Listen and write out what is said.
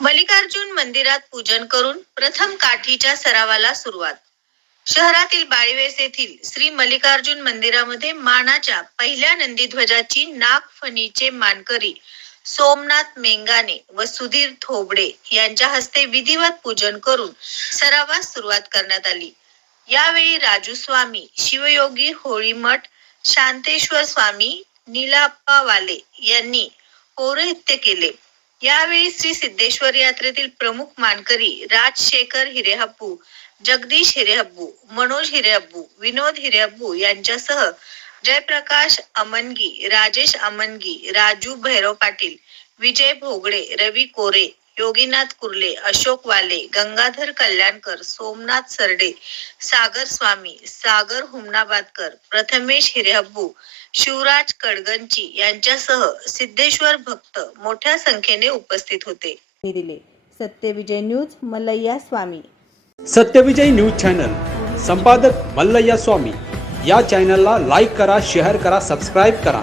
मल्लिकार्जुन मंदिरात पूजन करून प्रथम काठीच्या सरावाला सुरुवात. शहरातील बाळीवेस येथील श्री मल्लिकार्जुन मंदिरामध्ये मानाच्या पहिल्या नंदीध्वजाची नागफणीचे मानकरी सोमनाथ मेंगाने व सुधीर थोबडे यांच्या हस्ते विधिवत पूजन करून सरावास सुरुवात करण्यात आली. यावेळी राजू स्वामी शिवयोगी होळीमठ शांतेश्वर स्वामी नीलाप्पा वाले यांनी पौरहित्य केले. यावेळी श्री सिद्धेश्वर यात्रेतील प्रमुख मानकरी राजशेखर हिरेहब्बू जगदीश हिरेहब्बू मनोज हिरेहब्बू विनोद हिरेहब्बू यांच्यासह जयप्रकाश अमनगी राजेश अमनगी राजू भैरव पाटील विजय भोगडे रवी कोरे योगीनाथ कुर्ले अशोक वाले गंगाधर कल्याणकर सोमनाथ सरडे सागर स्वामी सागर हुमनाबादकर प्रथमेश हिरेहब्बू शिवराज कडगंची यांच्यासह सिद्धेश्वर भक्त मोठ्या संख्येने उपस्थित होते. दिले. Satyavijay news Mallayya Swami. Satyavijay news channel. संपादक मल्लय्या स्वामी. या चॅनलला लाईक करा शेअर करा सबस्क्राईब करा.